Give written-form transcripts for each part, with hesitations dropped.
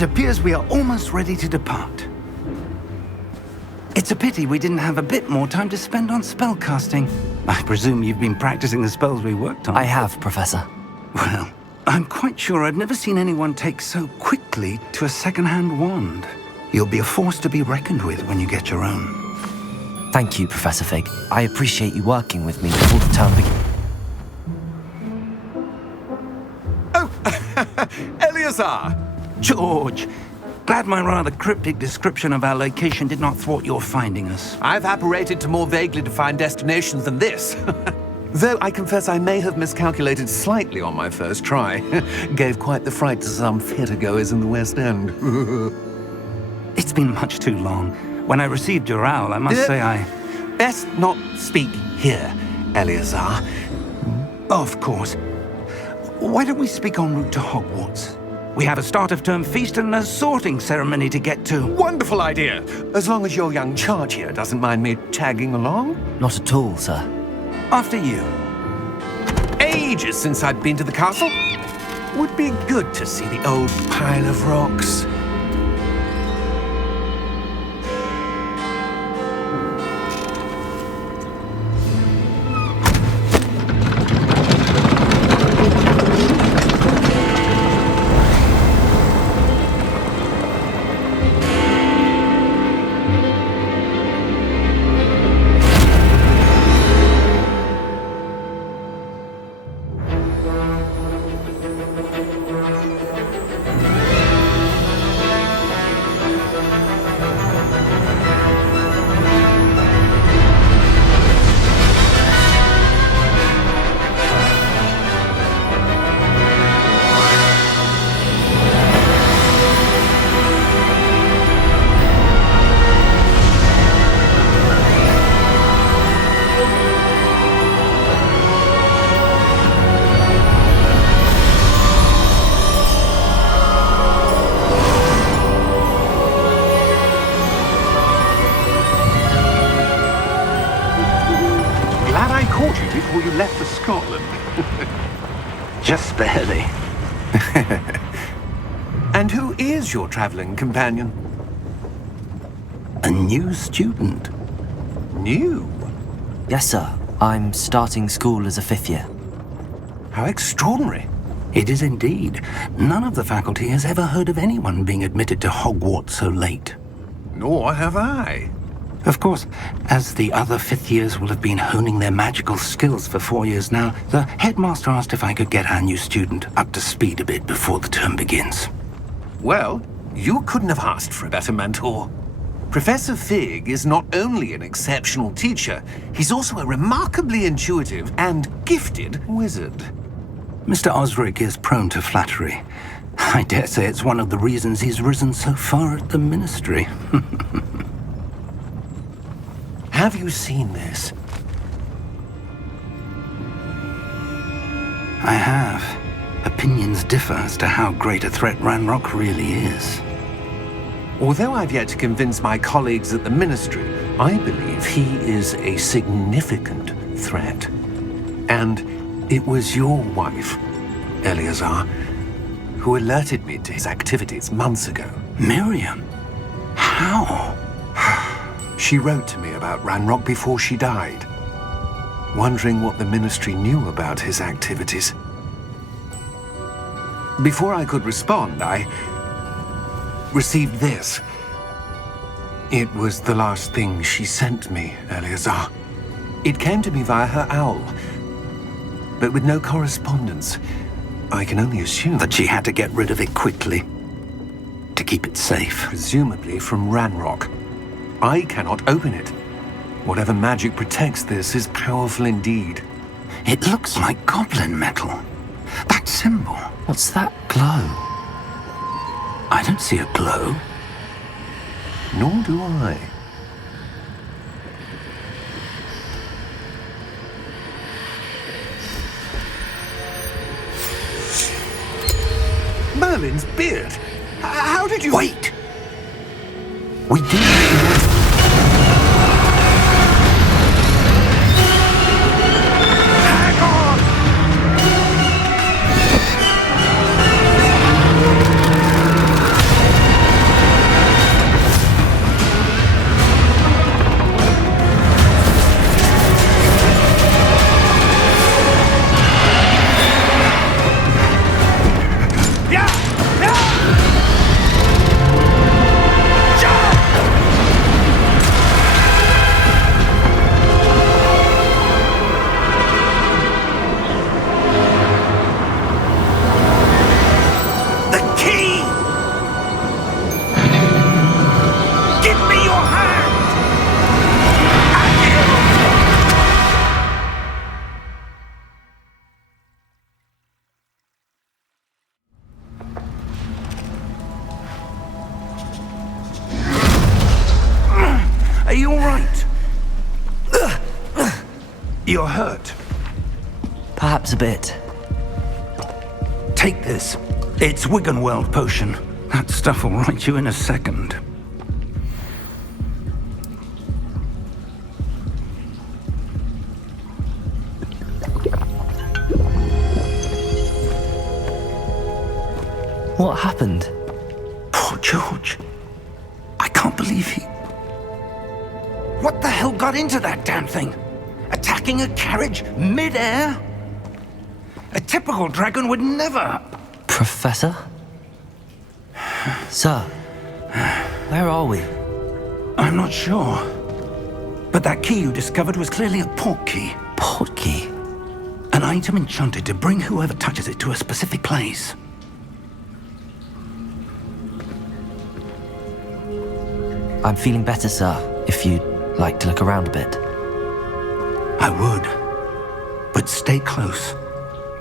It appears we are almost ready to depart. It's a pity we didn't have a bit more time to spend on spellcasting. I presume you've been practicing the spells we worked on. I have, Professor. Well, I'm quite sure I've never seen anyone take so quickly to a second-hand wand. You'll be a force to be reckoned with when you get your own. Thank you, Professor Fig. I appreciate you working with me before the term begins. Oh, Eleazar! George, glad my rather cryptic description of our location did not thwart your finding us. I've apparated to more vaguely defined destinations than this. Though I confess I may have miscalculated slightly on my first try. Gave quite the fright to some theatre-goers in the West End. It's been much too long. When I received your owl, I must say I... Best not speak here, Eleazar. Of course. Why don't we speak en route to Hogwarts? We have a start-of-term feast and a sorting ceremony to get to. Wonderful idea! As long as your young charge here doesn't mind me tagging along. Not at all, sir. After you. Ages since I'd been to the castle. Would be good to see the old pile of rocks. Before you left for Scotland. Just barely. And who is your traveling companion? A new student. New? Yes, sir. I'm starting school as a 5th year. How extraordinary. It is indeed. None of the faculty has ever heard of anyone being admitted to Hogwarts so late. Nor have I. Of course, as the other 5th years will have been honing their magical skills for 4 years now, the headmaster asked if I could get our new student up to speed a bit before the term begins. Well, you couldn't have asked for a better mentor. Professor Fig is not only an exceptional teacher, he's also a remarkably intuitive and gifted wizard. Mr. Osric is prone to flattery. I dare say it's one of the reasons he's risen so far at the ministry. Have you seen this? I have. Opinions differ as to how great a threat Ranrock really is. Although I've yet to convince my colleagues at the ministry, I believe he is a significant threat. And it was your wife, Eleazar, who alerted me to his activities months ago. Miriam? How? She wrote to me about Ranrock before she died, wondering what the ministry knew about his activities. Before I could respond, I received this. It was the last thing she sent me, Eleazar. It came to me via her owl, but with no correspondence. I can only assume That she had to get rid of it quickly, to keep it safe. presumably from Ranrock. I cannot open it. Whatever magic protects this is powerful indeed. It looks like goblin metal. That symbol. What's that glow? I don't see a glow. Nor do I. Merlin's beard! How did you... Wait! We do. you all right? You're hurt. Perhaps a bit. Take this. It's Wiggenweld potion. That stuff will right you in a second. What happened? Poor George. I can't believe he... What the hell got into that damn thing? Attacking a carriage mid-air? A typical dragon would never... Professor? Sir, where are we? I'm not sure. But that key you discovered was clearly a port key. Port key? An item enchanted to bring whoever touches it to a specific place. I'm feeling better, sir, if you'd like to look around a bit. I would. But stay close.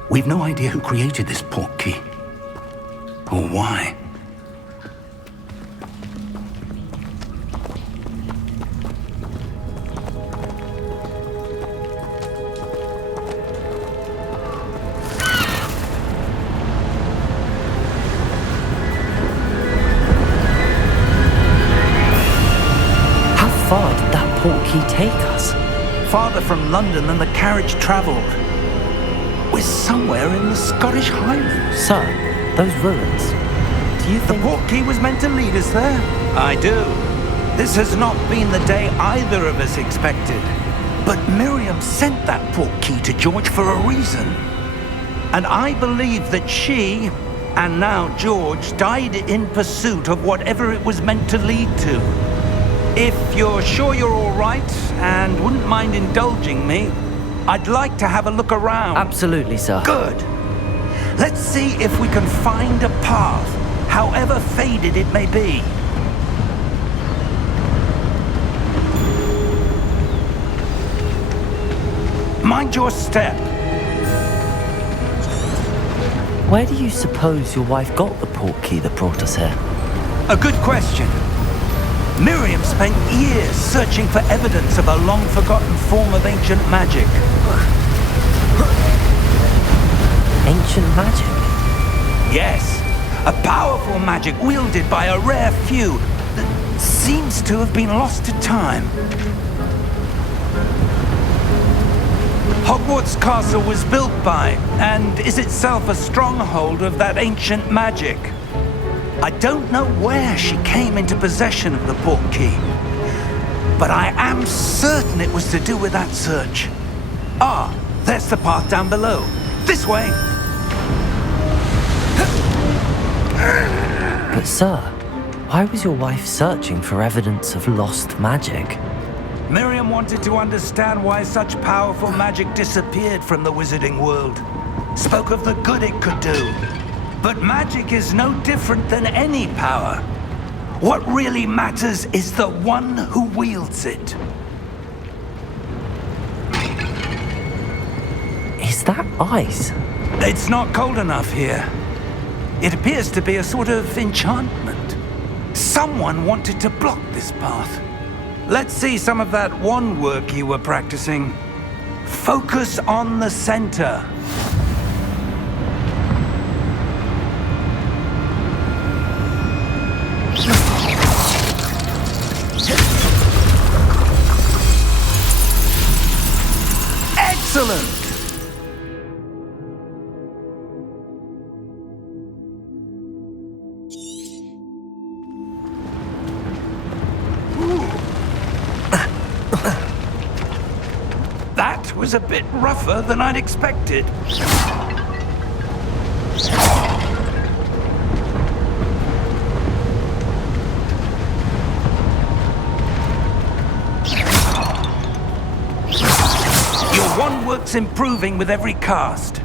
We've no idea who created this port key. Or why. How far did that port key take us? Farther from London than the carriage travelled. We're somewhere in the Scottish Highlands. Sir, those ruins. Do you The think... port key was meant to lead us there? I do. This has not been the day either of us expected. But Miriam sent that port key to George for a reason. And I believe that she, and now George, died in pursuit of whatever it was meant to lead to. If you're sure you're all right and wouldn't mind indulging me, I'd like to have a look around. Absolutely, sir. Good. Let's see if we can find a path, however faded it may be. Mind your step. Where do you suppose your wife got the port key that brought us here? A good question. Miriam spent years searching for evidence of a long-forgotten form of ancient magic. Ancient magic? Yes, a powerful magic wielded by a rare few that seems to have been lost to time. Hogwarts Castle was built by, and is itself a stronghold of that ancient magic. I don't know where she came into possession of the port key, but I am certain it was to do with that search. Ah, there's the path down below. This way! But sir, why was your wife searching for evidence of lost magic? Miriam wanted to understand why such powerful magic disappeared from the wizarding world. Spoke of the good it could do. But magic is no different than any power. What really matters is the one who wields it. Is that ice? It's not cold enough here. It appears to be a sort of enchantment. Someone wanted to block this path. Let's see some of that wand work you were practicing. Focus on the center. Excellent! That was a bit rougher than I'd expected. Your wand work's improving with every cast.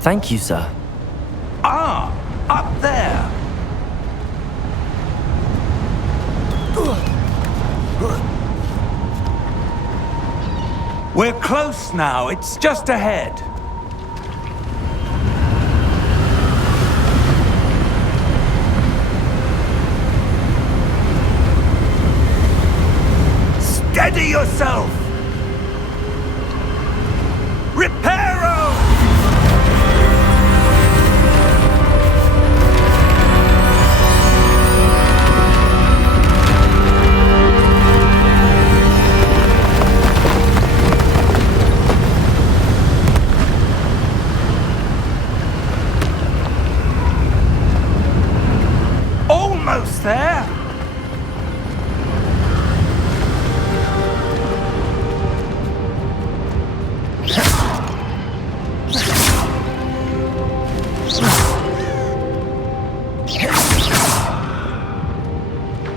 Thank you, sir. Ah, up there. We're close now. It's just ahead. Steady yourself! Reparo! Almost there!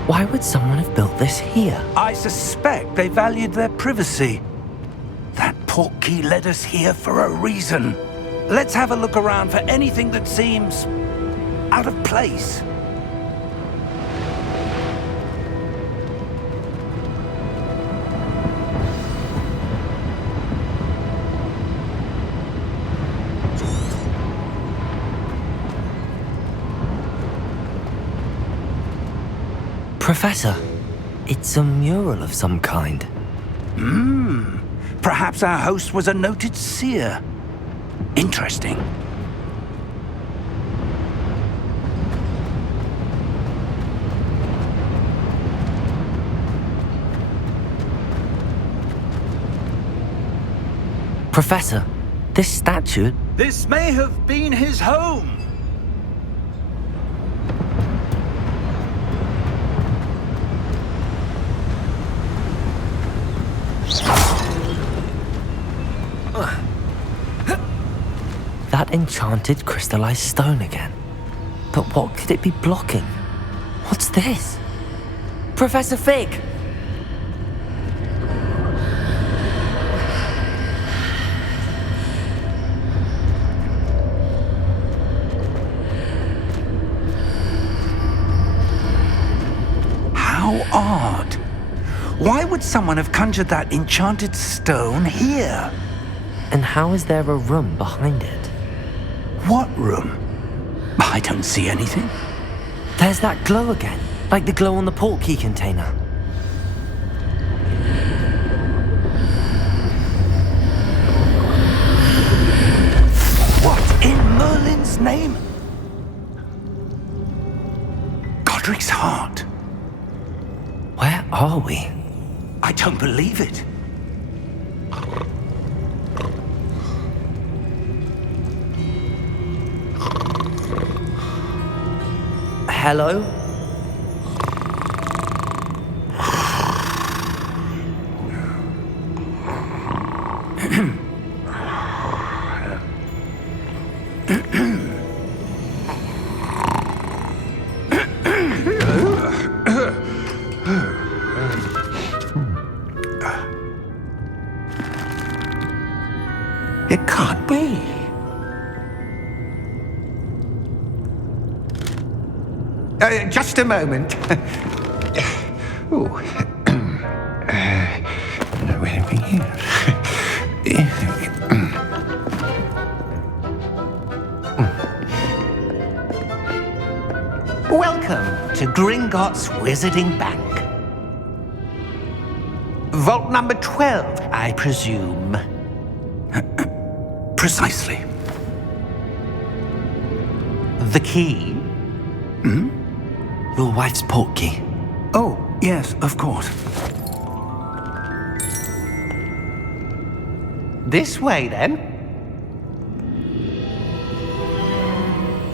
Why would someone have built this here? I suspect they valued their privacy. That portkey led us here for a reason. Let's have a look around for anything that seems out of place. Professor, it's a mural of some kind. Perhaps our host was a noted seer. Interesting. Professor, this statue... This may have been his home. That enchanted crystallized stone again. But what could it be blocking? What's this? Professor Fig! How odd. Why would someone have conjured that enchanted stone here? And how is there a room behind it? What room? I don't see anything. There's that glow again, like the glow on the portkey container. What in Merlin's name? Godric's heart. Where are we? I don't believe it. Hello? It can't be. Just a moment. Oh. No, anything here. Welcome to Gringotts Wizarding Bank. Vault number 12, I presume. Precisely. The key? Your wife's portkey. Oh, yes, of course. This way, then.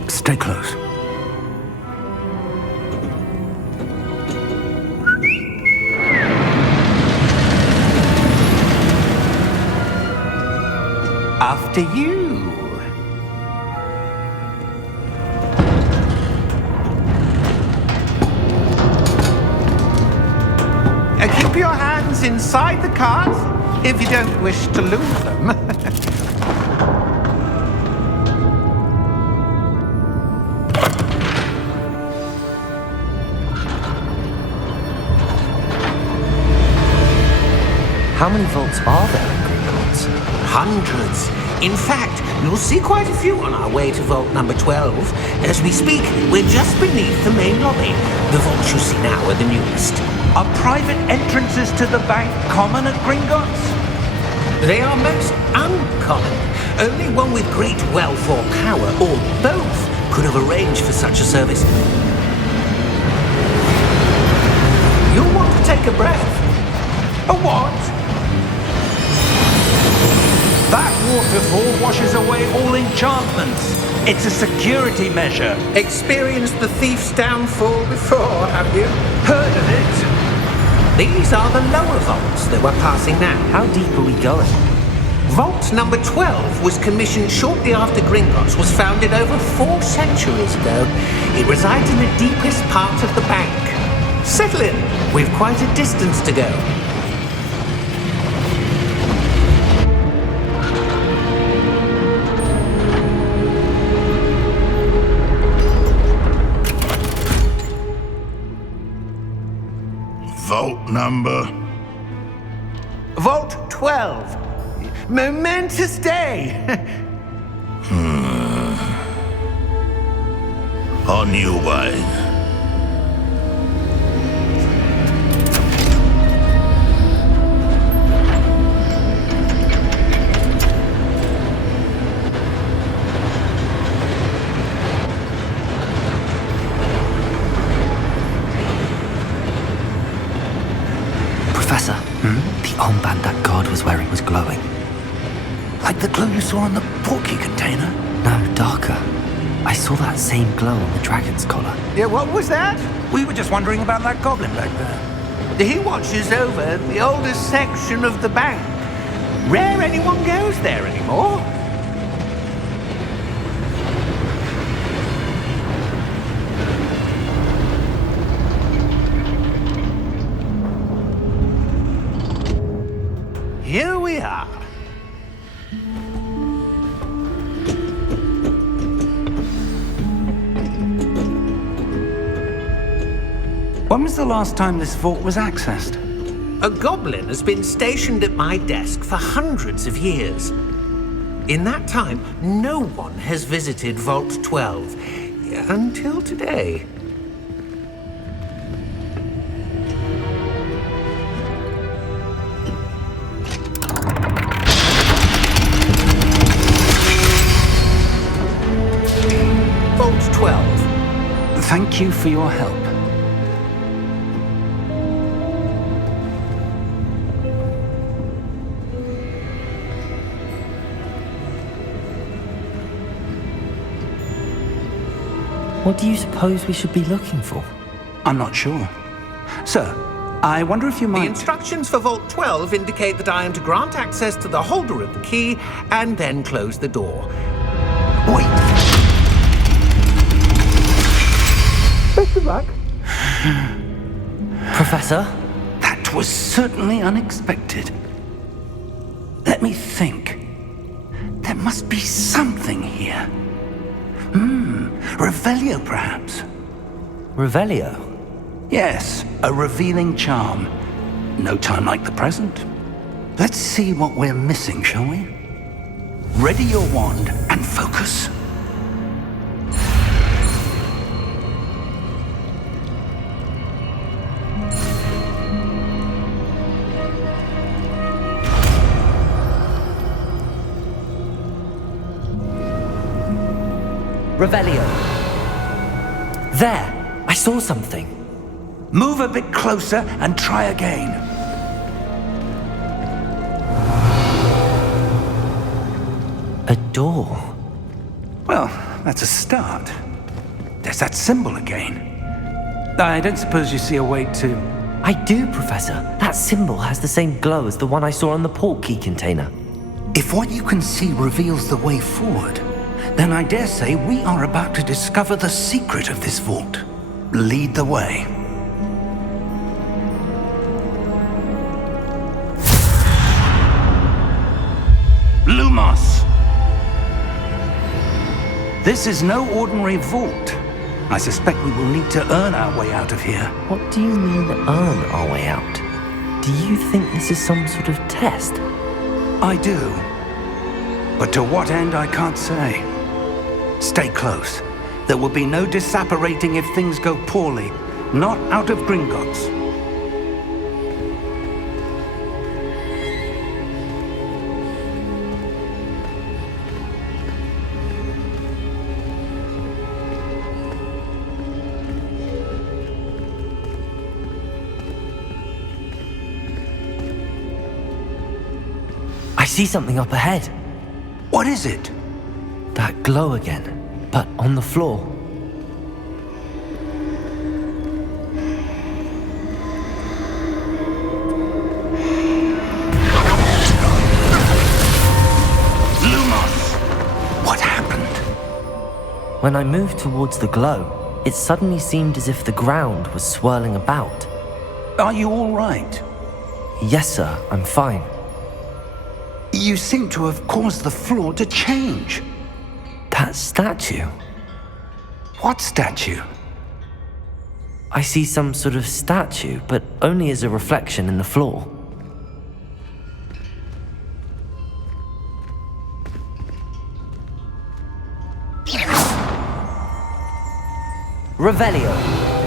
Stay close. After you. Keep your hands inside the cart if you don't wish to lose them. How many vaults are there in Gringotts? Hundreds. In fact, you'll see quite a few on our way to vault number 12. As we speak, we're just beneath the main lobby. The vaults you see now are the newest. Are private entrances to the bank common at Gringotts? They are most uncommon. Only one with great wealth or power, or both, could have arranged for such a service. You'll want to take a breath. A what? That waterfall washes away all enchantments. It's a security measure. Experienced the thief's downfall before, have you? Heard of it? These are the lower vaults that we're passing now. How deep are we going? Vault number 12 was commissioned shortly after Gringotts was founded over 4 centuries ago. It resides in the deepest part of the bank. Settle in. We've quite a distance to go. Vault number? Vault 12. Momentous day. On your way. Professor, the armband that guard was wearing was glowing. Like the glow you saw in the porky container? No, darker. I saw that same glow on the dragon's collar. Yeah, what was that? We were just wondering about that goblin back there. He watches over the oldest section of the bank. Rare anyone goes there anymore. Here we are. When was the last time this vault was accessed? A goblin has been stationed at my desk for hundreds of years. In that time, no one has visited Vault 12 until today. Vault 12. Thank you for your help. What do you suppose we should be looking for? I'm not sure. Sir, I wonder if you The might... instructions for Vault 12 indicate that I am to grant access to the holder of the key and then close the door. Wait! Best of luck. Professor? That was certainly unexpected. Let me think. There must be something here. Revelio, perhaps? Revelio? Yes, a revealing charm. No time like the present. Let's see what we're missing, shall we? Ready your wand and focus. Revelio. There! I saw something. Move a bit closer and try again. A door. Well, that's a start. There's that symbol again. I don't suppose you see a way to... I do, Professor. That symbol has the same glow as the one I saw on the port key container. If what you can see reveals the way forward, then I dare say we are about to discover the secret of this vault. Lead the way. Lumos! This is no ordinary vault. I suspect we will need to earn our way out of here. What do you mean, earn our way out? Do you think this is some sort of test? I do. But to what end, I can't say. Stay close. There will be no disapparating if things go poorly. Not out of Gringotts. I see something up ahead. What is it? That glow again, but on the floor. Lumos! What happened? When I moved towards the glow, it suddenly seemed as if the ground was swirling about. Are you all right? Yes, sir, I'm fine. You seem to have caused the floor to change. That statue. What statue? I see some sort of statue, but only as a reflection in the floor. Revelio.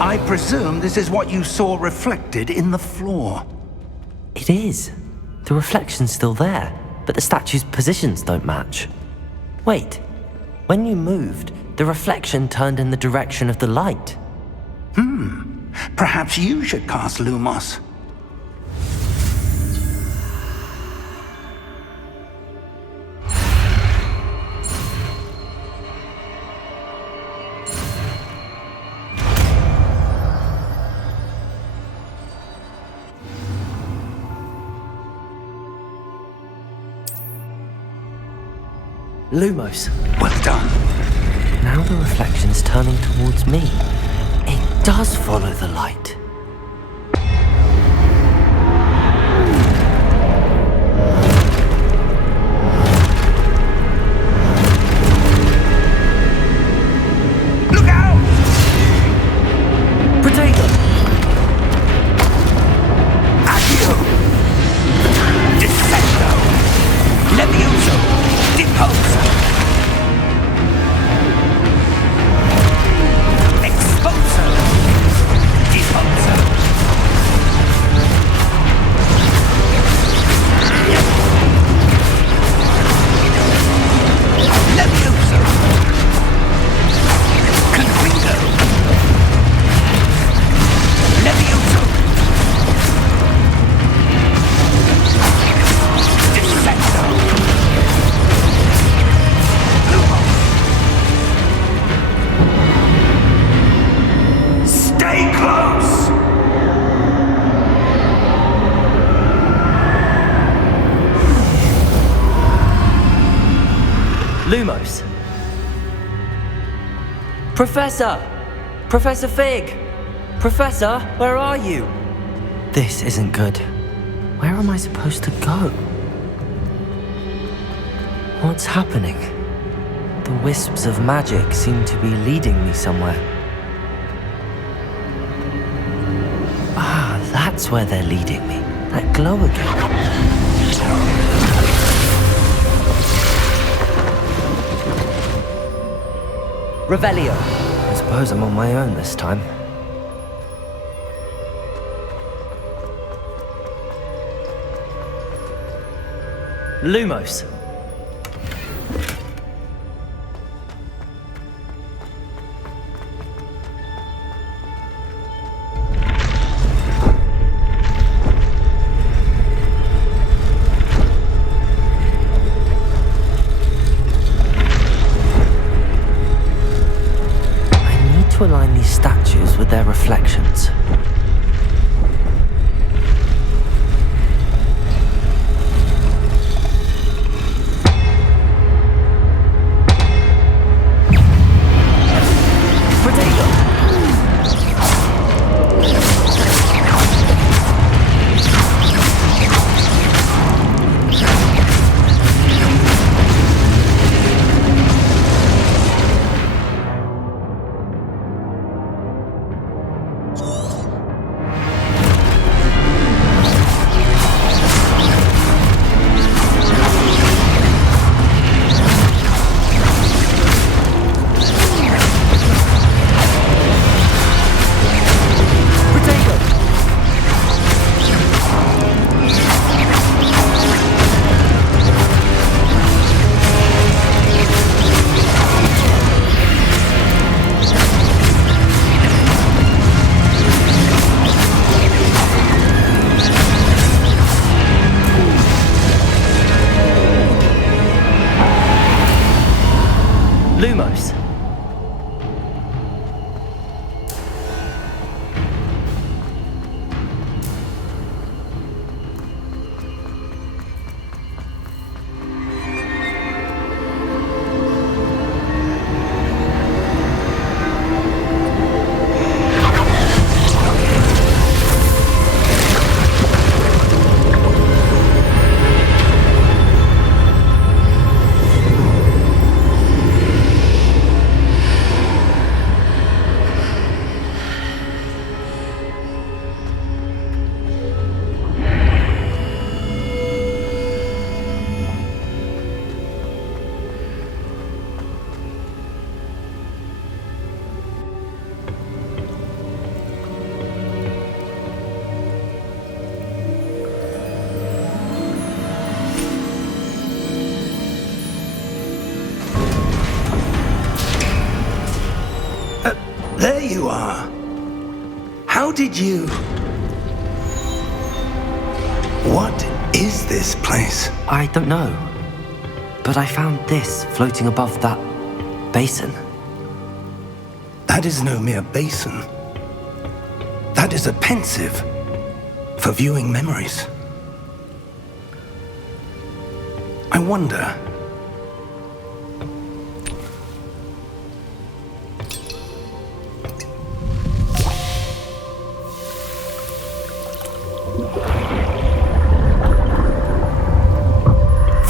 I presume this is what you saw reflected in the floor. It is. The reflection's still there, but the statue's positions don't match. Wait, when you moved, the reflection turned in the direction of the light. Perhaps you should cast Lumos. Lumos. Well done. Now the reflection's turning towards me. It does follow the light. Look out! Protego! Accio! Descendo! Levioso! Deposo! Exposo! Deposo! Levioso! Confingo! Levioso! Descendo! Stay close! Lumos. Professor! Professor Fig! Professor, where are you? This isn't good. Where am I supposed to go? What's happening? The wisps of magic seem to be leading me somewhere. Ah, that's where they're leading me. That glow again. Revelio. I suppose I'm on my own this time. Lumos. To align these statues with their reflections. did you... What is this place? I don't know. But I found this floating above that basin. That is no mere basin. That is a pensive for viewing memories. I wonder...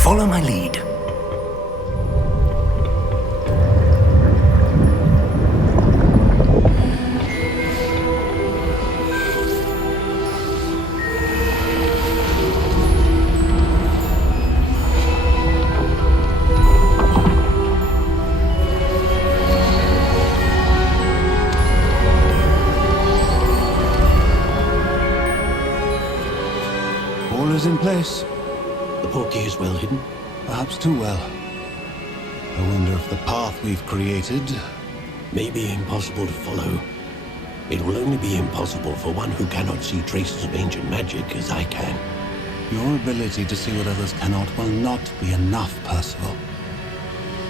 Follow my lead. All is in place. The portkey is well hidden. Perhaps too well. I wonder if the path we've created... May be impossible to follow. It will only be impossible for one who cannot see traces of ancient magic as I can. Your ability to see what others cannot will not be enough, Percival.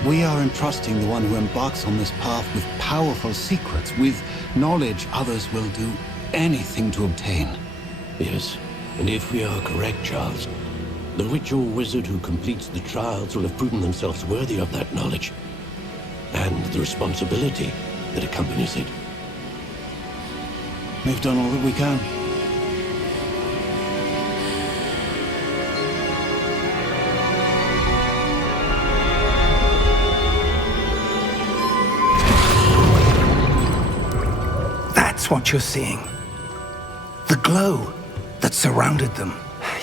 We are entrusting the one who embarks on this path with powerful secrets, with knowledge others will do anything to obtain. Yes, and if we are correct, Charles, the witch or wizard who completes the trials will have proven themselves worthy of that knowledge, and the responsibility that accompanies it. We've done all that we can. That's what you're seeing. The glow that surrounded them.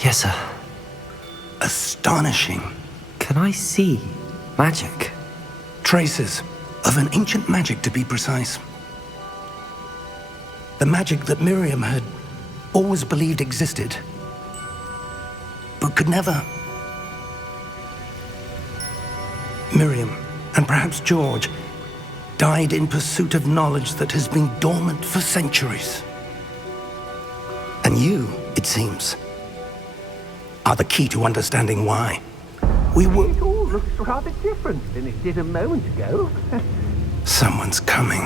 Yes, sir. Astonishing. Can I see magic? Traces of an ancient magic, to be precise. The magic that Miriam had always believed existed, but could never. Miriam, and perhaps George, died in pursuit of knowledge that has been dormant for centuries. And you, it seems, are the key to understanding why. We were... It all looks rather different than it did a moment ago. Someone's coming.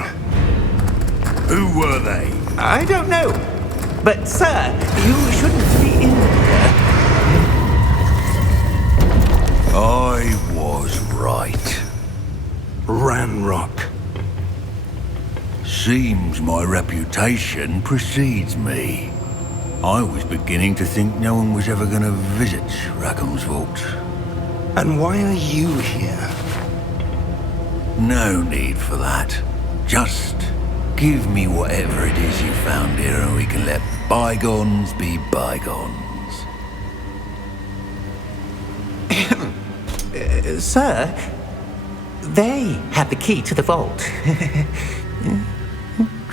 Who were they? I don't know. But, sir, you shouldn't be in here. I was right. Ranrock. Seems my reputation precedes me. I was beginning to think no one was ever going to visit Rackham's vault. And why are you here? No need for that. Just give me whatever it is you found here and we can let bygones be bygones. Sir, they had the key to the vault.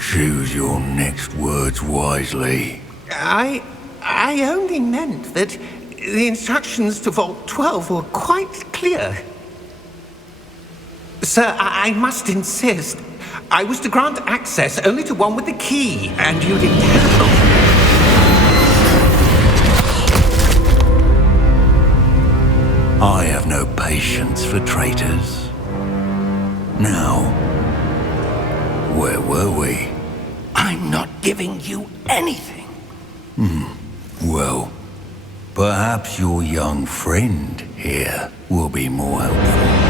Choose your next words wisely. I only meant that the instructions to Vault 12 were quite clear. Sir, I must insist. I was to grant access only to one with the key, and you didn't have... I have no patience for traitors. Now, where were we? I'm not giving you anything. Well, perhaps your young friend here will be more helpful.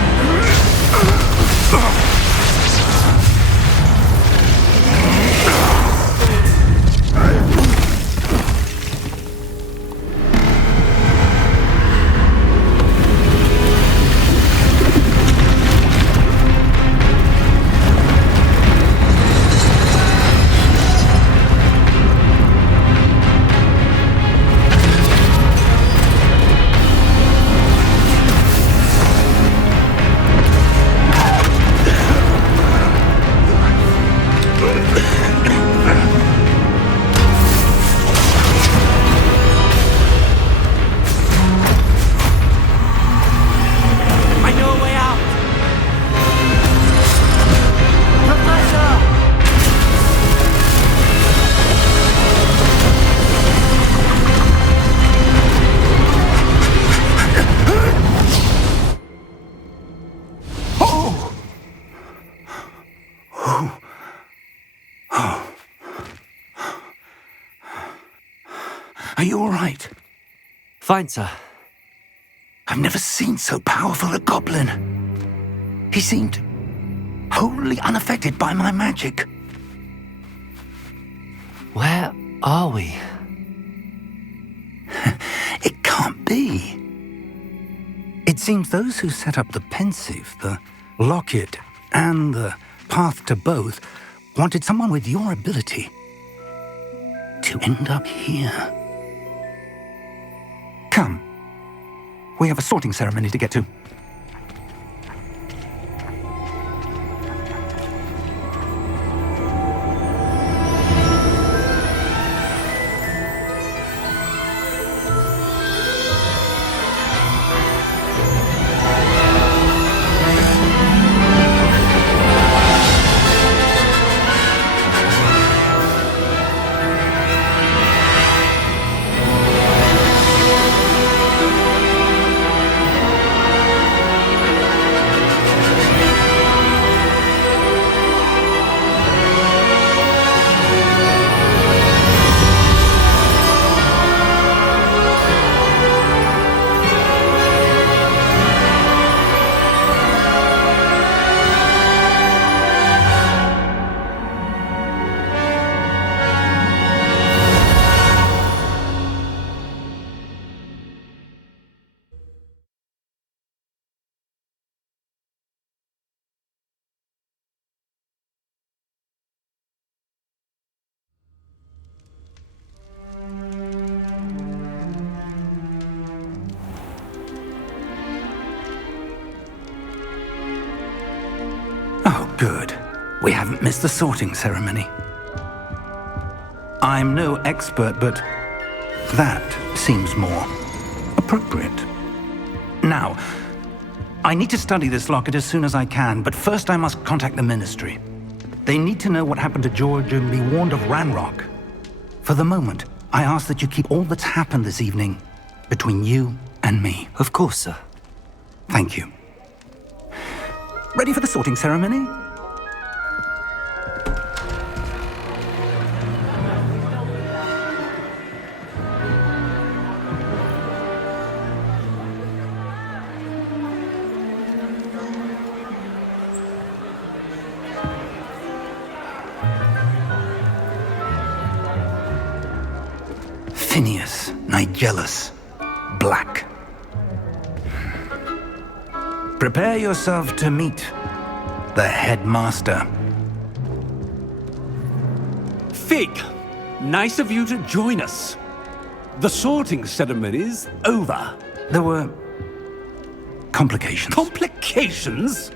Are you all right? Fine, sir. I've never seen so powerful a goblin. He seemed wholly unaffected by my magic. Where are we? It can't be. It seems those who set up the pensive, the locket, and the path to both wanted someone with your ability to end up here. Come. We have a sorting ceremony to get to. Oh, good. We haven't missed the sorting ceremony. I'm no expert, but that seems more appropriate. Now, I need to study this locket as soon as I can, but first I must contact the Ministry. They need to know what happened to George and be warned of Ranrock. For the moment, I ask that you keep all that's happened this evening between you and me. Of course, sir. Thank you. Ready for the sorting ceremony? Phineas, Nigellus, Black. Prepare yourself to meet the headmaster. Fig, nice of you to join us. The sorting ceremony's over. There were complications. Complications?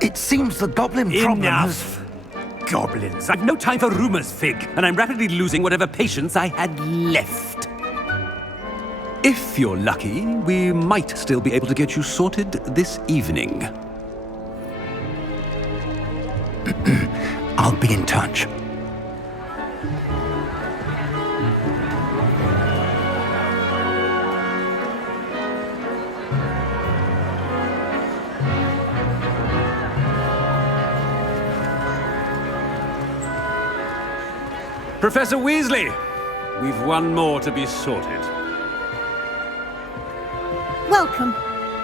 It seems the goblin problem has... Enough! Goblins. I've no time for rumors, Fig, and I'm rapidly losing whatever patience I had left. If you're lucky, we might still be able to get you sorted this evening. I'll be in touch. Professor Weasley, we've one more to be sorted. Welcome.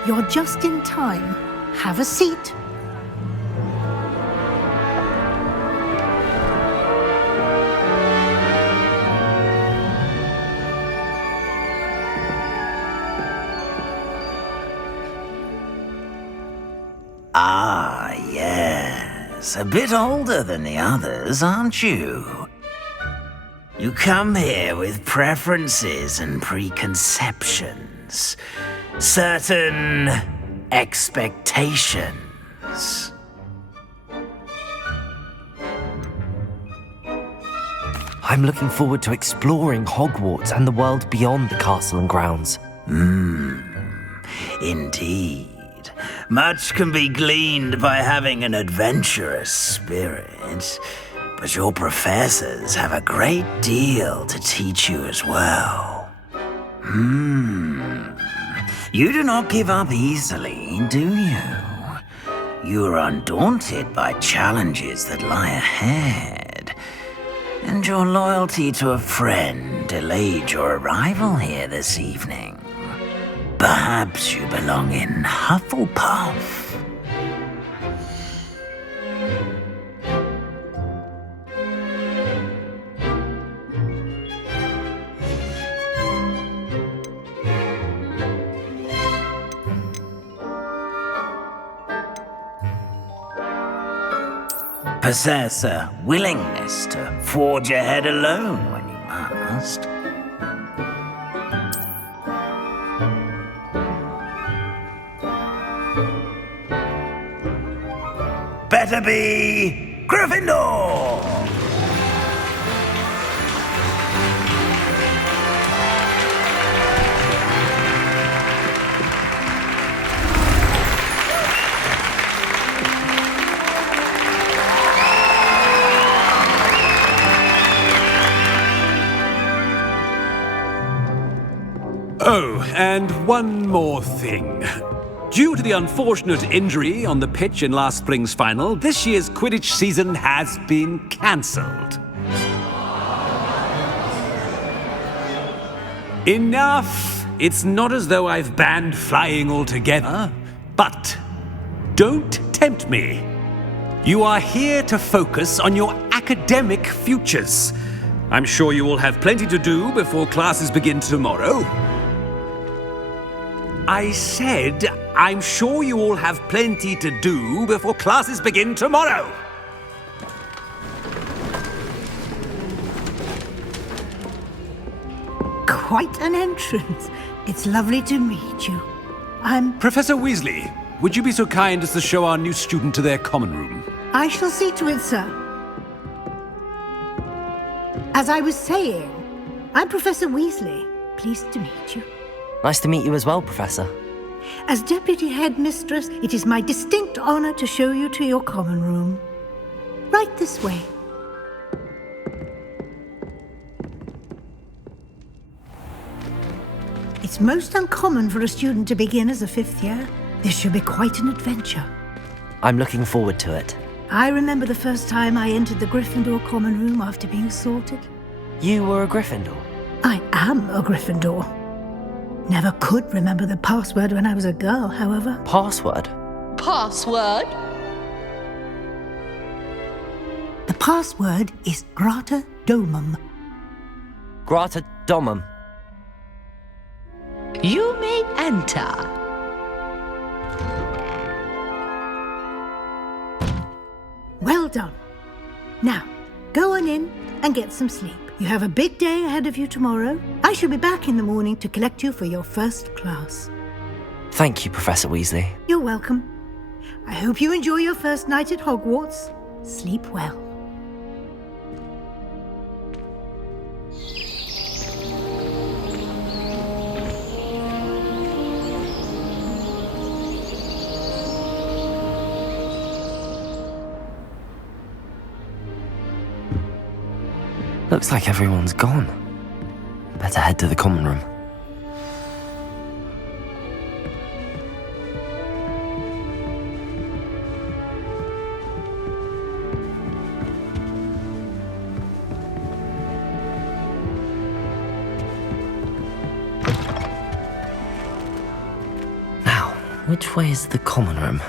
You're just in time. Have a seat. Ah, yes. A bit older than the others, aren't you? You come here with preferences and preconceptions. Certain expectations. I'm looking forward to exploring Hogwarts and the world beyond the castle and grounds. Indeed. Much can be gleaned by having an adventurous spirit, but your professors have a great deal to teach you as well. You do not give up easily, do you? You are undaunted by challenges that lie ahead, and your loyalty to a friend delayed your arrival here this evening. Perhaps you belong in Hufflepuff. Possess a willingness to forge ahead alone when you must. Better be Gryffindor! Oh, and one more thing. Due to the unfortunate injury on the pitch in last spring's final, this year's Quidditch season has been cancelled. Enough! It's not as though I've banned flying altogether, but don't tempt me. You are here to focus on your academic futures. I'm sure you will have plenty to do before classes begin tomorrow. I said, I'm sure you all have plenty to do before classes begin tomorrow. Quite an entrance. It's lovely to meet you. Professor Weasley, would you be so kind as to show our new student to their common room? I shall see to it, sir. As I was saying, I'm Professor Weasley. Pleased to meet you. Nice to meet you as well, Professor. As Deputy Headmistress, it is my distinct honor to show you to your common room. Right this way. It's most uncommon for a student to begin as a fifth year. This should be quite an adventure. I'm looking forward to it. I remember the first time I entered the Gryffindor common room after being sorted. You were a Gryffindor? I am a Gryffindor. Never could remember the password when I was a girl, however. Password? Password? The password is Grata Domum. Grata Domum. You may enter. Well done. Now, go on in and get some sleep. You have a big day ahead of you tomorrow. I shall be back in the morning to collect you for your first class. Thank you, Professor Weasley. You're welcome. I hope you enjoy your first night at Hogwarts. Sleep well. Looks like everyone's gone. Better head to the common room. Now, which way is the common room?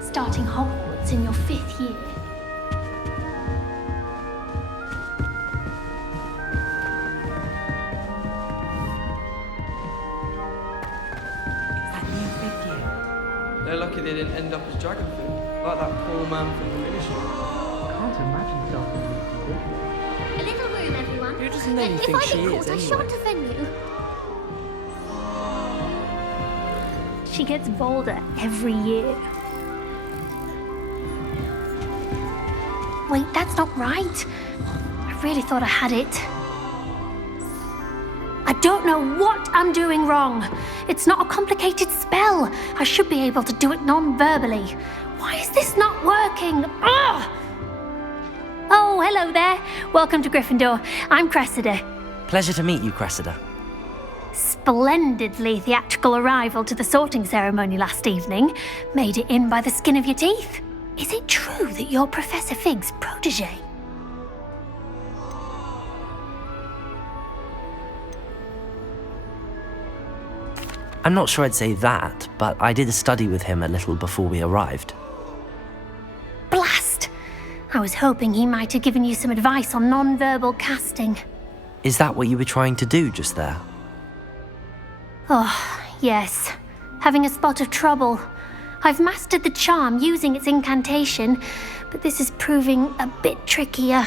Starting Hogwarts in your 5th year. It's that new 5th year. They're lucky they didn't end up as dragon food, like that poor man from the ministry. I can't imagine Delphine being A little room, everyone. Who doesn't know you think she is, I shan't offend you. She gets bolder every year. Wait, that's not right. I really thought I had it. I don't know what I'm doing wrong. It's not a complicated spell. I should be able to do it non-verbally. Why is this not working? Ugh! Oh, hello there. Welcome to Gryffindor. I'm Cressida. Pleasure to meet you, Cressida. Splendidly theatrical arrival to the sorting ceremony last evening. Made it in by the skin of your teeth. Is it true that you're Professor Fig's protege? I'm not sure I'd say that, but I did study with him a little before we arrived. Blast! I was hoping he might have given you some advice on non-verbal casting. Is that what you were trying to do just there? Oh, yes. Having a spot of trouble. I've mastered the charm using its incantation, but this is proving a bit trickier.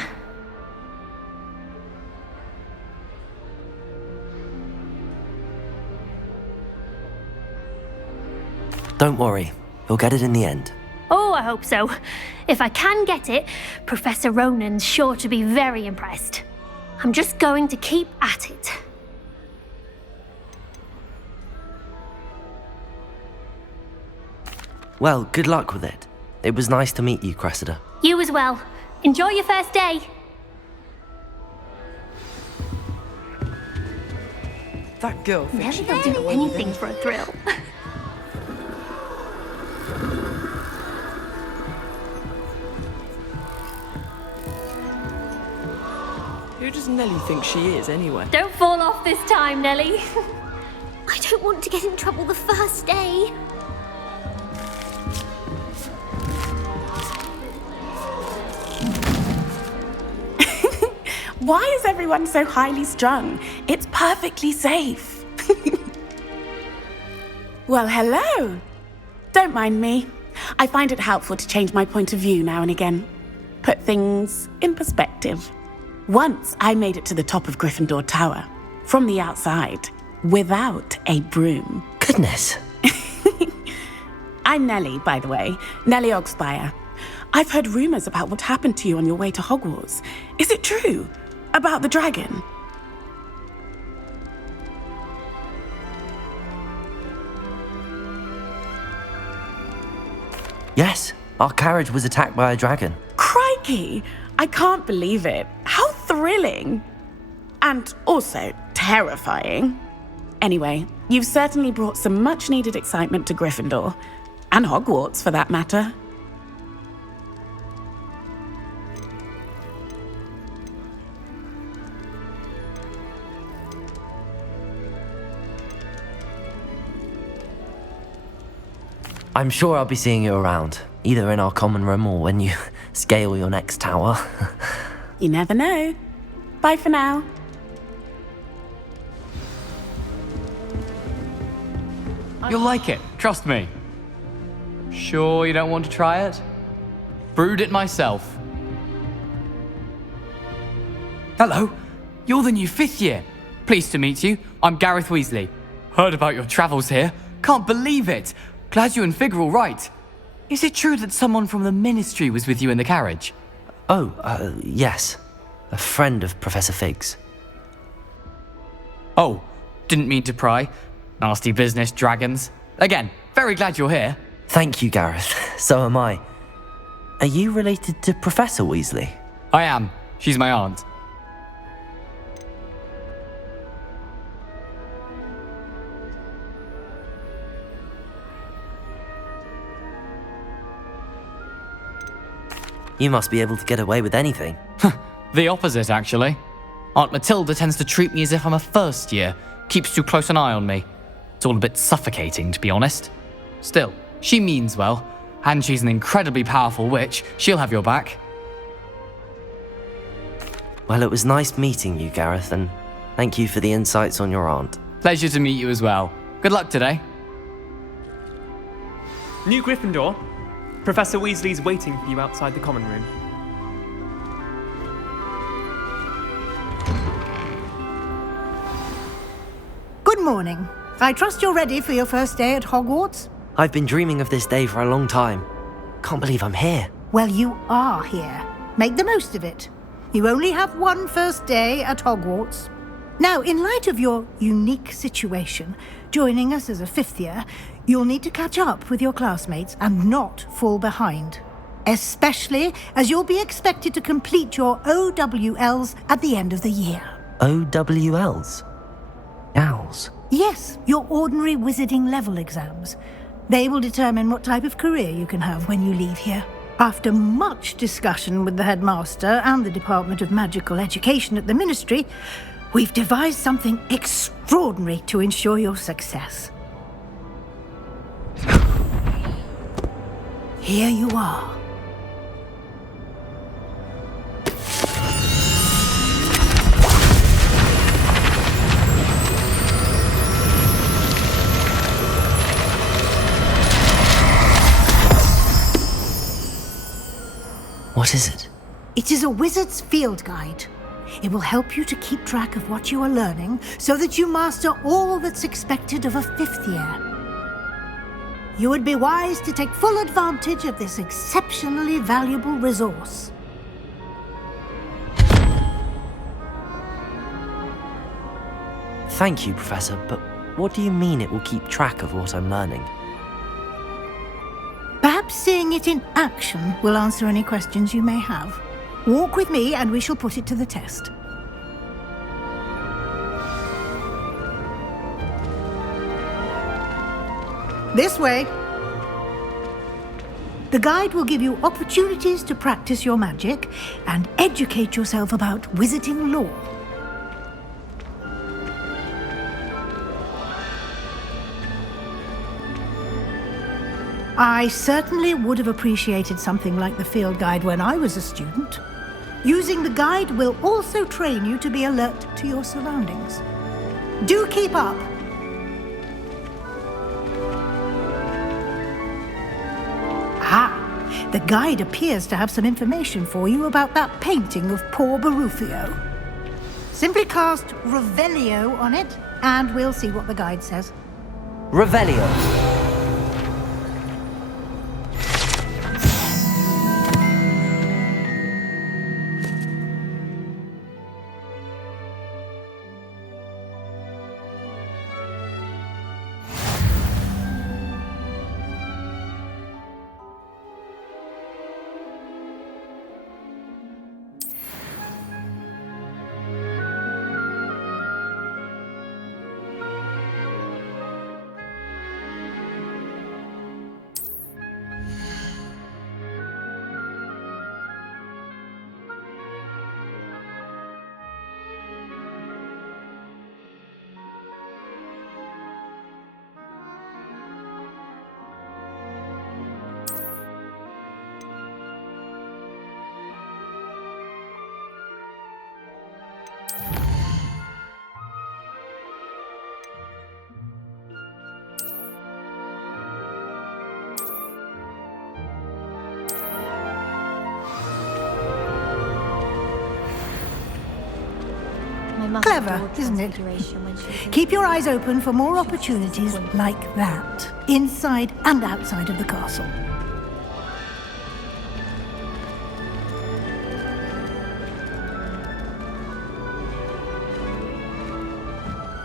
Don't worry, you'll get it in the end. Oh, I hope so. If I can get it, Professor Ronan's sure to be very impressed. I'm just going to keep at it. Well, good luck with it. It was nice to meet you, Cressida. You as well. Enjoy your first day. That girl thinks Never will do anything for a thrill. Who does Nellie think she is, anyway? Don't fall off this time, Nellie. I don't want to get in trouble the first day. Why is everyone so highly strung? It's perfectly safe. Well, hello. Don't mind me. I find it helpful to change my point of view now and again. Put things in perspective. Once I made it to the top of Gryffindor Tower, from the outside, without a broom. Goodness. I'm Nellie, by the way. Nellie Ogspire. I've heard rumors about what happened to you on your way to Hogwarts. Is it true? About the dragon? Yes, our carriage was attacked by a dragon. Crikey! I can't believe it. How thrilling! And also terrifying. Anyway, you've certainly brought some much-needed excitement to Gryffindor. And Hogwarts, for that matter. I'm sure I'll be seeing you around, either in our common room or when you scale your next tower. You never know. Bye for now. You'll like it, trust me. Sure you don't want to try it? Brewed it myself. Hello, you're the new 5th year. Pleased to meet you. I'm Gareth Weasley. Heard about your travels here. Can't believe it. Glad you and Fig are all right. Is it true that someone from the Ministry was with you in the carriage? Oh, yes. A friend of Professor Fig's. Oh, didn't mean to pry. Nasty business, dragons. Again, very glad you're here. Thank you, Gareth. So am I. Are you related to Professor Weasley? I am. She's my aunt. You must be able to get away with anything. The opposite, actually. Aunt Matilda tends to treat me as if I'm a first year, keeps too close an eye on me. It's all a bit suffocating, to be honest. Still, she means well, and she's an incredibly powerful witch. She'll have your back. Well, it was nice meeting you, Gareth, and thank you for the insights on your aunt. Pleasure to meet you as well. Good luck today. New Gryffindor. Professor Weasley's waiting for you outside the common room. Good morning. I trust you're ready for your first day at Hogwarts? I've been dreaming of this day for a long time. Can't believe I'm here. Well, you are here. Make the most of it. You only have one first day at Hogwarts. Now, in light of your unique situation, joining us as a fifth year, you'll need to catch up with your classmates and not fall behind. Especially as you'll be expected to complete your OWLs at the end of the year. OWLs? Owls? Yes, your ordinary wizarding level exams. They will determine what type of career you can have when you leave here. After much discussion with the headmaster and the Department of Magical Education at the Ministry, we've devised something extraordinary to ensure your success. Here you are. What is it? It is a wizard's field guide. It will help you to keep track of what you are learning so that you master all that's expected of a fifth year. You would be wise to take full advantage of this exceptionally valuable resource. Thank you, Professor, but what do you mean it will keep track of what I'm learning? Perhaps seeing it in action will answer any questions you may have. Walk with me and we shall put it to the test. This way. The guide will give you opportunities to practice your magic and educate yourself about wizarding lore. I certainly would have appreciated something like the field guide when I was a student. Using the guide will also train you to be alert to your surroundings. Do keep up! Ah, the guide appears to have some information for you about that painting of poor Barufio. Simply cast Revelio on it, and we'll see what the guide says. Revelio. Clever, isn't it? Keep your eyes open for more opportunities like that, inside and outside of the castle.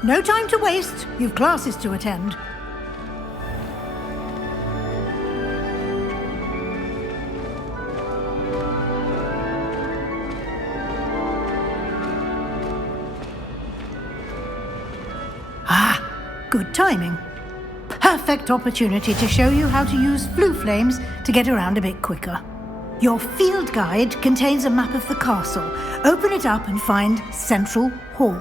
No time to waste. You've classes to attend. Good timing. Perfect opportunity to show you how to use flue flames to get around a bit quicker. Your field guide contains a map of the castle. Open it up and find Central Hall.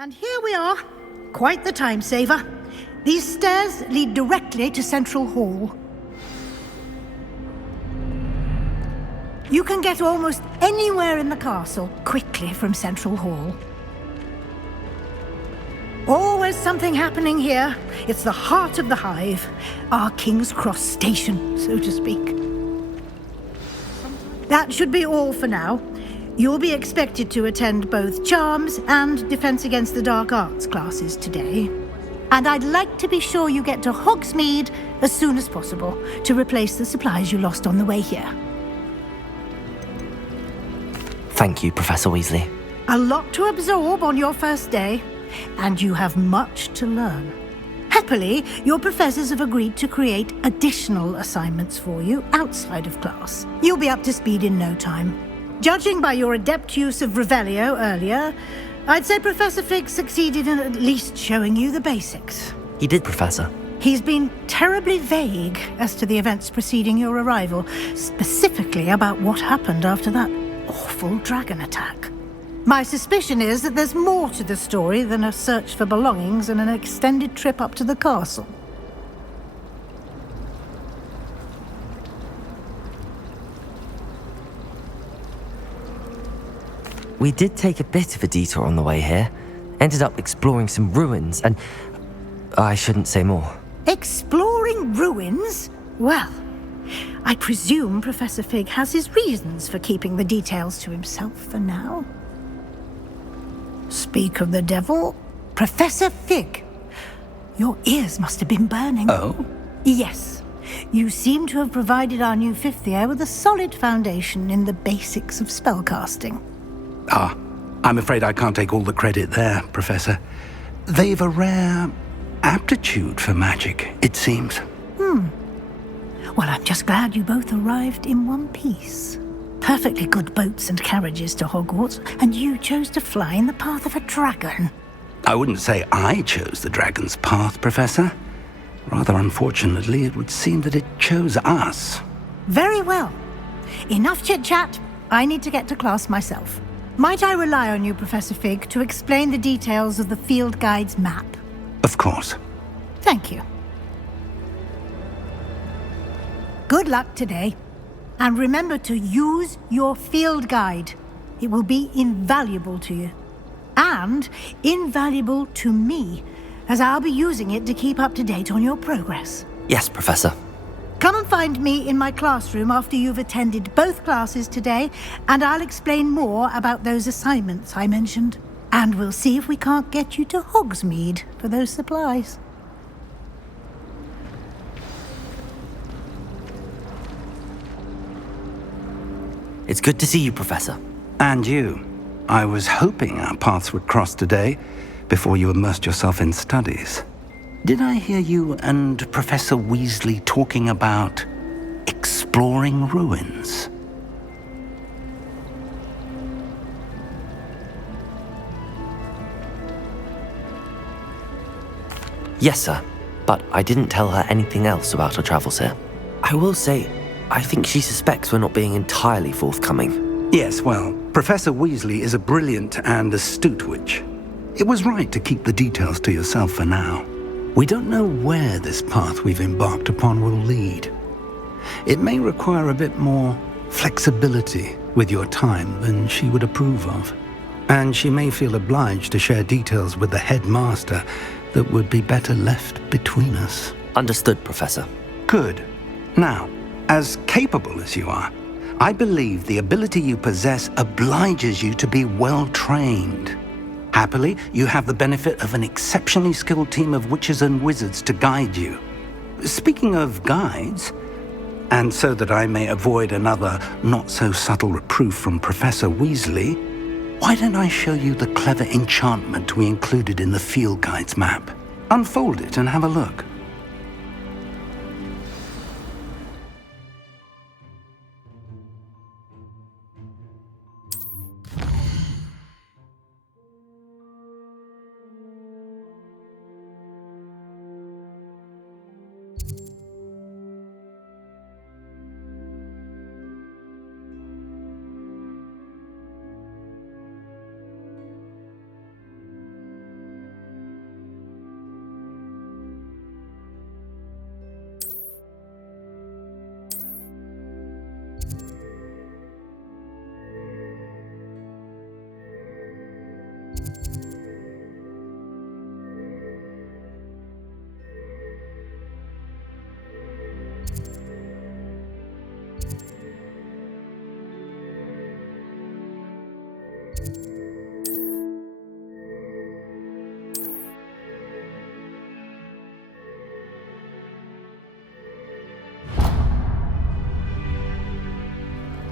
And here we are. Quite the time saver. These stairs lead directly to Central Hall. You can get almost anywhere in the castle quickly from Central Hall. Always something happening here. It's the heart of the hive. Our King's Cross station, so to speak. That should be all for now. You'll be expected to attend both Charms and Defense Against the Dark Arts classes today. And I'd like to be sure you get to Hogsmeade as soon as possible to replace the supplies you lost on the way here. Thank you, Professor Weasley. A lot to absorb on your first day, and you have much to learn. Happily, your professors have agreed to create additional assignments for you outside of class. You'll be up to speed in no time. Judging by your adept use of Revelio earlier, I'd say Professor Fig succeeded in at least showing you the basics. He did, Professor. He's been terribly vague as to the events preceding your arrival, specifically about what happened after that awful dragon attack. My suspicion is that there's more to the story than a search for belongings and an extended trip up to the castle. We did take a bit of a detour on the way here. Ended up exploring some ruins and... I shouldn't say more. Exploring ruins? Well, I presume Professor Fig has his reasons for keeping the details to himself for now. Speak of the devil, Professor Fig. Your ears must have been burning. Oh? Yes. You seem to have provided our new fifth year with a solid foundation in the basics of spellcasting. Ah, I'm afraid I can't take all the credit there, Professor. They've a rare aptitude for magic, it seems. Well, I'm just glad you both arrived in one piece. Perfectly good boats and carriages to Hogwarts, and you chose to fly in the path of a dragon. I wouldn't say I chose the dragon's path, Professor. Rather unfortunately, it would seem that it chose us. Very well. Enough chit-chat. I need to get to class myself. Might I rely on you, Professor Fig, to explain the details of the field guide's map? Of course. Thank you. Good luck today. And remember to use your field guide. It will be invaluable to you. And invaluable to me, as I'll be using it to keep up to date on your progress. Yes, Professor. Come and find me in my classroom after you've attended both classes today, and I'll explain more about those assignments I mentioned. And we'll see if we can't get you to Hogsmeade for those supplies. It's good to see you, Professor. And you. I was hoping our paths would cross today, before you immersed yourself in studies. Did I hear you and Professor Weasley talking about exploring ruins? Yes, sir. But I didn't tell her anything else about our travels here. I will say, I think she suspects we're not being entirely forthcoming. Yes, well, Professor Weasley is a brilliant and astute witch. It was right to keep the details to yourself for now. We don't know where this path we've embarked upon will lead. It may require a bit more flexibility with your time than she would approve of. And she may feel obliged to share details with the headmaster that would be better left between us. Understood, Professor. Good. Now, as capable as you are, I believe the ability you possess obliges you to be well-trained. Happily, you have the benefit of an exceptionally skilled team of witches and wizards to guide you. Speaking of guides, and so that I may avoid another not-so-subtle reproof from Professor Weasley, why don't I show you the clever enchantment we included in the field guide's map? Unfold it and have a look.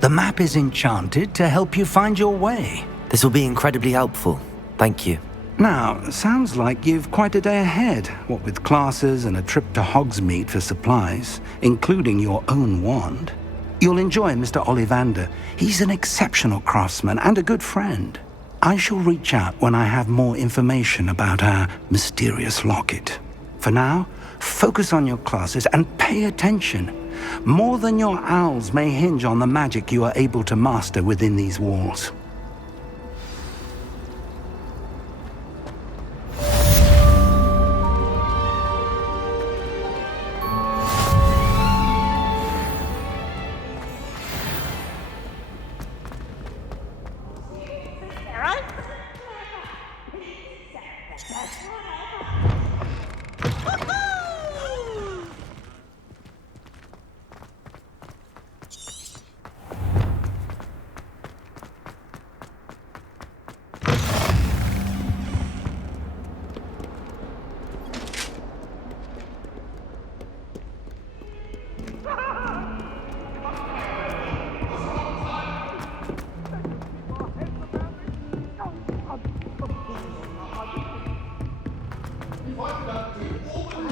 The map is enchanted to help you find your way. This will be incredibly helpful. Thank you. Now, sounds like you've quite a day ahead, what with classes and a trip to Hogsmeade for supplies, including your own wand. You'll enjoy Mr. Ollivander. He's an exceptional craftsman and a good friend. I shall reach out when I have more information about our mysterious locket. For now, focus on your classes and pay attention. More than your owls may hinge on the magic you are able to master within these walls.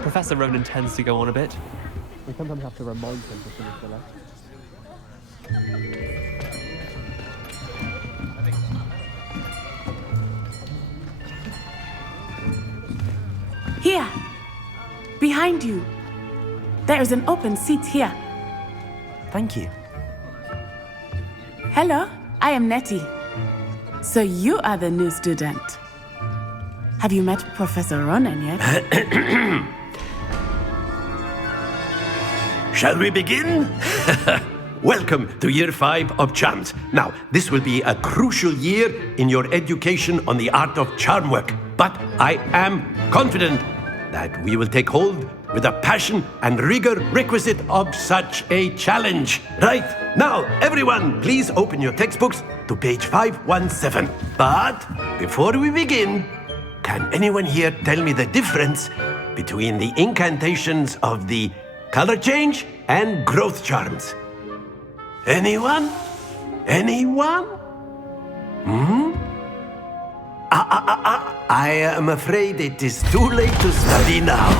Professor Ronan tends to go on a bit. We sometimes have to remind him to finish the lesson. Here! Behind you! There is an open seat here. Thank you. Hello, I am Nettie. So you are the new student. Have you met Professor Ronan yet? Shall we begin? Welcome to Year 5 of Charms. Now, this will be a crucial year in your education on the art of charm work. But I am confident that we will take hold with the passion and rigor requisite of such a challenge. Right, now, everyone, please open your textbooks to page 517. But before we begin, can anyone here tell me the difference between the incantations of the color change and growth charms? Anyone? Anyone? I am afraid it is too late to study now.